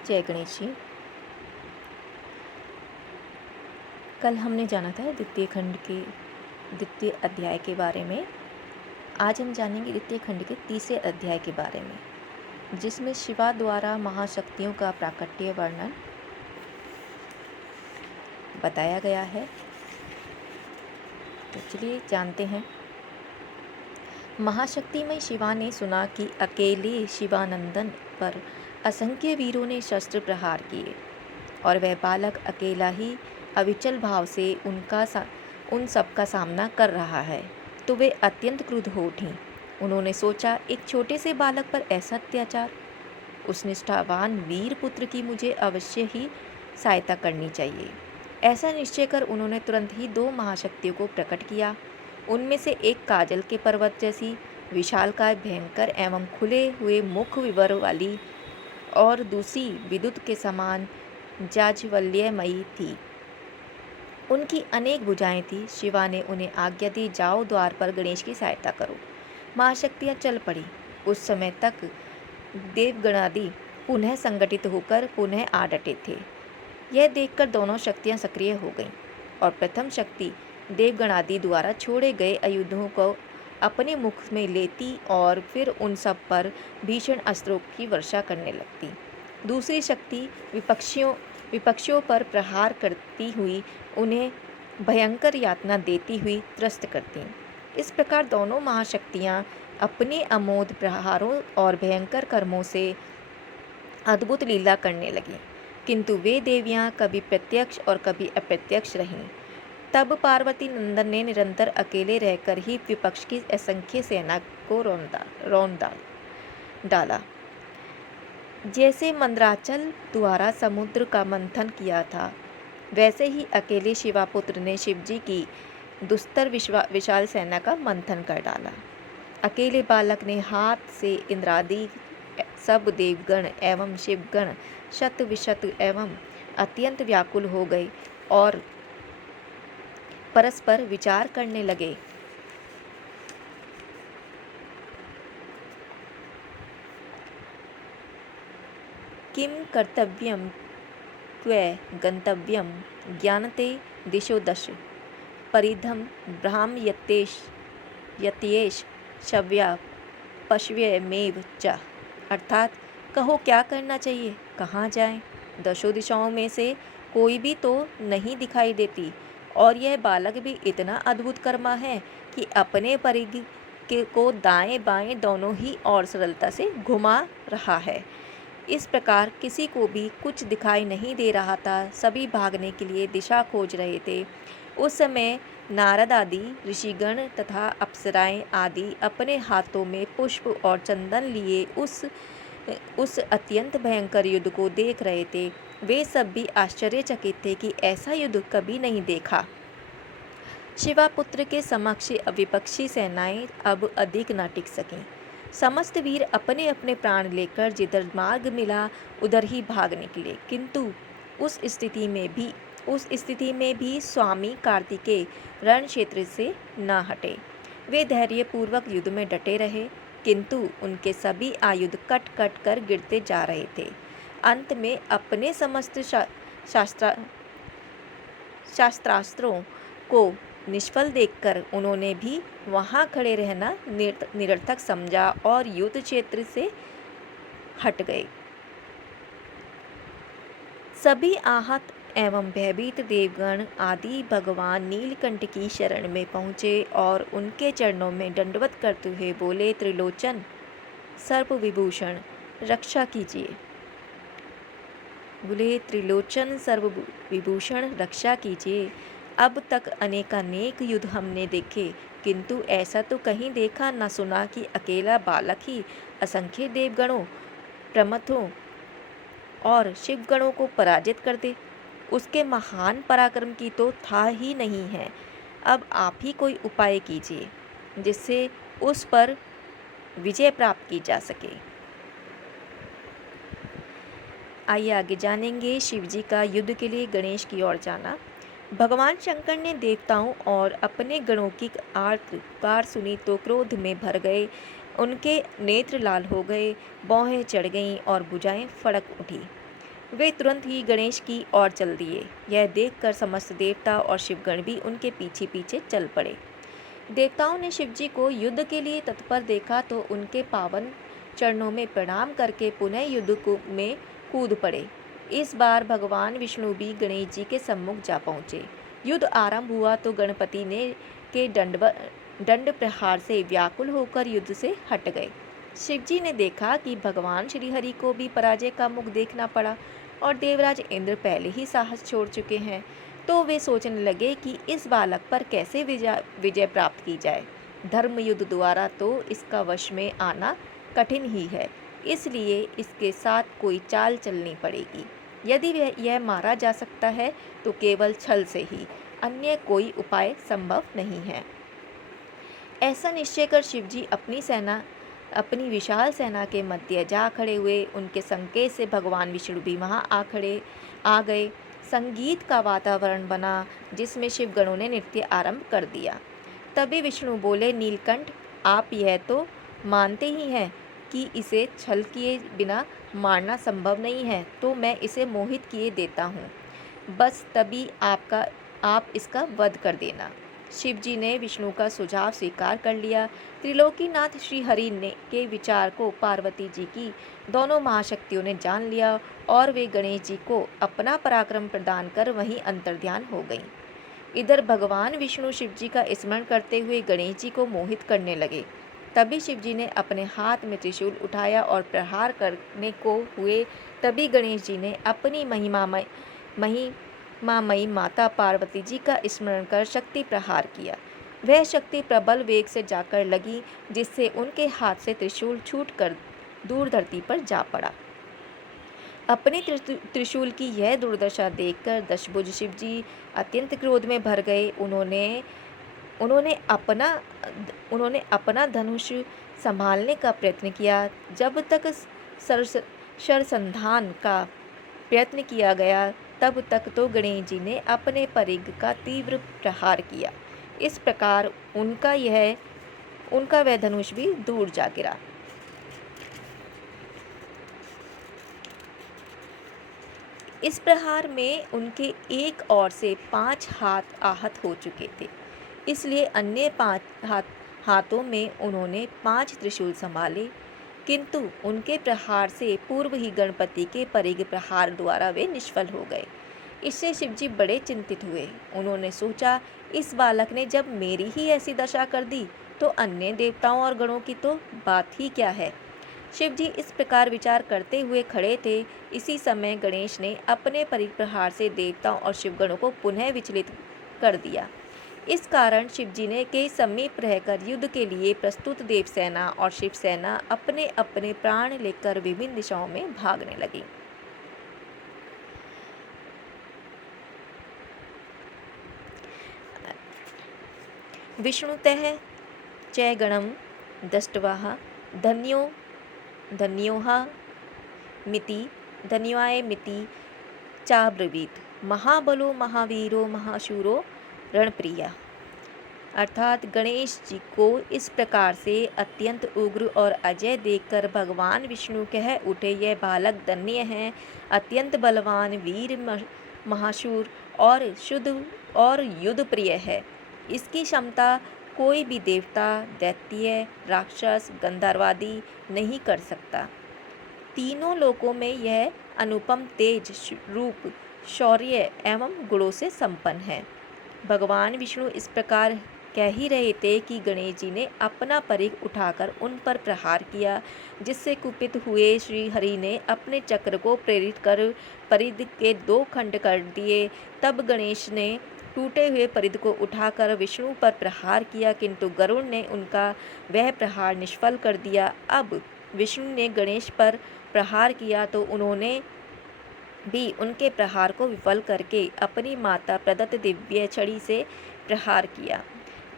जय गणेश जी। कल हमने जाना था द्वितीय खंड के द्वितीय अध्याय के बारे में। आज हम जानेंगे द्वितीय खंड के तीसरे अध्याय के बारे में, जिसमें शिवा द्वारा महाशक्तियों का प्राकट्य वर्णन बताया गया है। तो चलिए जानते हैं। महाशक्तिमय शिवा ने सुना कि अकेले शिवानंदन पर असंख्य वीरों ने शस्त्र प्रहार किए और वह बालक अकेला ही अविचल भाव से उन सब का सामना कर रहा है, तो वे अत्यंत क्रुद्ध हो उठीं। उन्होंने सोचा, एक छोटे से बालक पर ऐसा अत्याचार, उस निष्ठावान वीर पुत्र की मुझे अवश्य ही सहायता करनी चाहिए। ऐसा निश्चय कर उन्होंने तुरंत ही 2 महाशक्तियों को प्रकट किया। उनमें से एक काजल के पर्वत जैसी विशालकाय भयंकर एवं खुले हुए मुख विवर वाली और दूसरी विद्युत के समान जाज्वल्यमयी थी। उनकी अनेक भुजाएं थी। शिवा ने उन्हें आज्ञा दी, जाओ द्वार पर गणेश की सहायता करो। महाशक्तियां चल पड़ी। उस समय तक देवगणादि पुनः संगठित होकर पुनः आ डटे थे। यह देखकर दोनों शक्तियां सक्रिय हो गईं और प्रथम शक्ति देवगणादि द्वारा छोड़े गए आयुधों को अपने मुख में लेती और फिर उन सब पर भीषण अस्त्रों की वर्षा करने लगती। दूसरी शक्ति विपक्षियों पर प्रहार करती हुई उन्हें भयंकर यातना देती हुई त्रस्त करती। इस प्रकार दोनों महाशक्तियाँ अपने अमोघ प्रहारों और भयंकर कर्मों से अद्भुत लीला करने लगीं, किंतु वे देवियाँ कभी प्रत्यक्ष और कभी अप्रत्यक्ष रहीं। तब पार्वती नंदन ने निरंतर अकेले रहकर ही विपक्ष की असंख्य सेना को रौंद डाला। जैसे मंदराचल द्वारा समुद्र का मंथन किया था, वैसे ही अकेले शिवापुत्र ने शिवजी की दुस्तर विशाल सेना का मंथन कर डाला। अकेले बालक ने हाथ से इंद्रादि सब देवगण एवं शिवगण शत विशत एवं अत्यंत व्याकुल हो गए और परस्पर विचार करने लगे। किम कर्तव्यम क्वे गंतव्यम ज्ञानते दिशो दश परिधम ब्राह्म यत्येष शव्या पश्यमेव च। अर्थात, कहो क्या करना चाहिए, कहाँ जाएं? दशों दिशाओं में से कोई भी तो नहीं दिखाई देती, और यह बालक भी इतना अद्भुत कर्मा है कि अपने परिधि को दाएं बाएं दोनों ही और सरलता से घुमा रहा है। इस प्रकार किसी को भी कुछ दिखाई नहीं दे रहा था। सभी भागने के लिए दिशा खोज रहे थे। उस समय नारद आदि ऋषिगण तथा अप्सराएं आदि अपने हाथों में पुष्प और चंदन लिए उस अत्यंत भयंकर युद्ध को देख रहे थे। वे सब भी आश्चर्यचकित थे कि ऐसा युद्ध कभी नहीं देखा। शिवापुत्र के समक्ष विपक्षी सेनाएं अब अधिक न टिक सकीं। समस्त वीर अपने अपने प्राण लेकर जिधर मार्ग मिला उधर ही भाग निकले, किंतु उस स्थिति में भी स्वामी कार्तिकेय रण क्षेत्र से न हटे। वे धैर्यपूर्वक युद्ध में डटे रहे, किंतु उनके सभी आयुध कट कट कर गिरते जा रहे थे। अंत में अपने समस्त शास्त्रास्त्रों को निष्फल देखकर उन्होंने भी वहां खड़े रहना निरर्थक समझा और युद्ध क्षेत्र से हट गए। सभी आहत एवं भयभीत देवगण आदि भगवान नीलकंठ की शरण में पहुँचे और उनके चरणों में दंडवत करते हुए बोले, त्रिलोचन सर्प विभूषण रक्षा कीजिए। बोले, त्रिलोचन सर्व विभूषण रक्षा कीजिए। अब तक अनेकानेक युद्ध हमने देखे, किंतु ऐसा तो कहीं देखा न सुना कि अकेला बालक ही असंख्य देवगणों, प्रमथों और शिवगणों को पराजित कर दे। उसके महान पराक्रम की तो था ही नहीं है। अब आप ही कोई उपाय कीजिए जिससे उस पर विजय प्राप्त की जा सके। आइए आगे जानेंगे। शिवजी का युद्ध के लिए गणेश की ओर जाना। भगवान शंकर ने देवताओं और अपने गणों की आर्त पुकार सुनी तो क्रोध में भर गए। उनके नेत्र लाल हो गए, भौहें चढ़ गईं और भुजाएं फड़क उठी। वे तुरंत ही गणेश की ओर चल दिए। यह देखकर समस्त देवता और शिवगण भी उनके पीछे पीछे चल पड़े। देवताओं ने शिवजी को युद्ध के लिए तत्पर देखा तो उनके पावन चरणों में प्रणाम करके पुनः में कूद पड़े। इस बार भगवान विष्णु भी गणेश जी के सम्मुख जा पहुँचे। युद्ध आरंभ हुआ तो गणपति ने के दंड प्रहार से व्याकुल होकर युद्ध से हट गए। शिवजी ने देखा कि भगवान श्रीहरि को भी पराजय का मुख देखना पड़ा और देवराज इंद्र पहले ही साहस छोड़ चुके हैं, तो वे सोचने लगे कि इस बालक पर कैसे विजय प्राप्त की जाए। धर्म युद्ध द्वारा तो इसका वश में आना कठिन ही है, इसलिए इसके साथ कोई चाल चलनी पड़ेगी। यदि यह मारा जा सकता है तो केवल छल से ही, अन्य कोई उपाय संभव नहीं है। ऐसा निश्चय कर शिवजी अपनी विशाल सेना के मध्य जा खड़े हुए। उनके संकेत से भगवान विष्णु भी वहां आ गए। संगीत का वातावरण बना जिसमें शिवगणों ने नृत्य आरंभ कर दिया। तभी विष्णु बोले, नीलकंठ, आप यह तो मानते ही हैं कि इसे छल किए बिना मारना संभव नहीं है, तो मैं इसे मोहित किए देता हूँ। बस तभी आप इसका वध कर देना। शिवजी ने विष्णु का सुझाव स्वीकार कर लिया। त्रिलोकीनाथ श्री हरि ने के विचार को पार्वती जी की दोनों महाशक्तियों ने जान लिया और वे गणेश जी को अपना पराक्रम प्रदान कर वहीं अंतर्ध्यान हो गईं। इधर भगवान विष्णु शिवजी का स्मरण करते हुए गणेश जी को मोहित करने लगे। तभी शिवजी ने अपने हाथ में त्रिशूल उठाया और प्रहार करने को हुए। तभी गणेश जी ने अपनी महिमामयी माता पार्वती जी का स्मरण कर शक्ति प्रहार किया। वह शक्ति प्रबल वेग से जाकर लगी, जिससे उनके हाथ से त्रिशूल छूटकर दूर धरती पर जा पड़ा। अपने त्रिशूल की यह दुर्दशा देखकर दशभुज शिवजी अत्यंत क्रोध में भर गए। उन्होंने अपना धनुष संभालने का प्रयत्न किया। जब तक शरसंधान का प्रयत्न किया गया, तब तक तो गणेश जी ने अपने परिघ का तीव्र प्रहार किया। इस प्रकार उनका वह धनुष भी दूर जा गिरा। इस प्रहार में उनके एक ओर से 5 हाथ आहत हो चुके थे, इसलिए अन्य 5 हाथों में उन्होंने 5 त्रिशूल संभाले, किंतु उनके प्रहार से पूर्व ही गणपति के परिघ प्रहार द्वारा वे निष्फल हो गए। इससे शिवजी बड़े चिंतित हुए। उन्होंने सोचा, इस बालक ने जब मेरी ही ऐसी दशा कर दी तो अन्य देवताओं और गणों की तो बात ही क्या है। शिवजी इस प्रकार विचार करते हुए खड़े थे। इसी समय गणेश ने अपने परिघ प्रहार से देवताओं और शिवगणों को पुनः विचलित कर दिया। इस कारण शिवजी ने के समीप रहकर युद्ध के लिए प्रस्तुत देवसेना और शिवसेना अपने अपने प्राण लेकर विभिन्न दिशाओं में भागने लगी। विष्णुतः च गणं दष्ट्वा धन्योहा मिति धन्याय मिति चाब्रवीत महाबलो महावीरो महाशूरो रणप्रिया। अर्थात गणेश जी को इस प्रकार से अत्यंत उग्र और अजय देखकर भगवान विष्णु कह उठे, यह बालक धन्य है, अत्यंत बलवान, वीर, महाशूर और शुद्ध और युद्ध प्रिय है। इसकी क्षमता कोई भी देवता, दैत्य, राक्षस, गंधर्वादि नहीं कर सकता। तीनों लोकों में यह अनुपम तेज, रूप, शौर्य एवं गुणों से संपन्न है। भगवान विष्णु इस प्रकार कह ही रहे थे कि गणेश जी ने अपना परिघ उठाकर उन पर प्रहार किया, जिससे कुपित हुए श्री हरि ने अपने चक्र को प्रेरित कर परिघ के 2 खंड कर दिए। तब गणेश ने टूटे हुए परिघ को उठाकर विष्णु पर प्रहार किया, किंतु गरुड़ ने उनका वह प्रहार निष्फल कर दिया। अब विष्णु ने गणेश पर प्रहार किया तो उन्होंने भी उनके प्रहार को विफल करके अपनी माता प्रदत्त दिव्य छड़ी से प्रहार किया,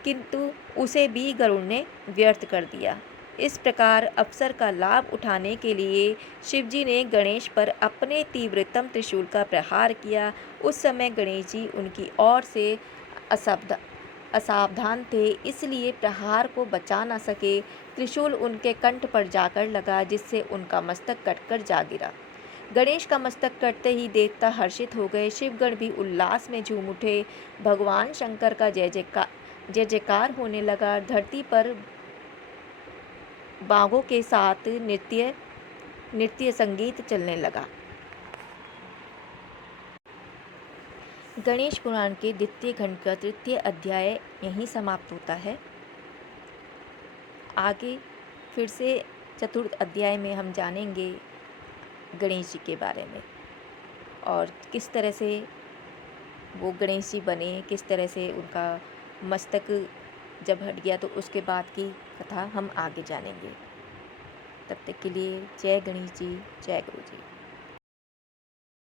किंतु उसे भी गरुड़ ने व्यर्थ कर दिया। इस प्रकार अवसर का लाभ उठाने के लिए शिवजी ने गणेश पर अपने तीव्रतम त्रिशूल का प्रहार किया। उस समय गणेश जी उनकी ओर से असावधान थे, इसलिए प्रहार को बचा न सके। त्रिशूल उनके कंठ पर जाकर लगा, जिससे उनका मस्तक कटकर जा गिरा। गणेश का मस्तक कटते ही देवता हर्षित हो गए। शिवगण भी उल्लास में झूम उठे। भगवान शंकर का जय जयकार होने लगा। धरती पर बागों के साथ नृत्य नृत्य संगीत चलने लगा। गणेश पुराण के द्वितीय खंड का तृतीय अध्याय यहीं समाप्त होता है। आगे फिर से चतुर्थ अध्याय में हम जानेंगे गणेश जी के बारे में और किस तरह से वो गणेश जी बने, किस तरह से उनका मस्तक जब हट गया तो उसके बाद की कथा हम आगे जानेंगे। तब तक के लिए जय गणेश जी, जय गुरु जी।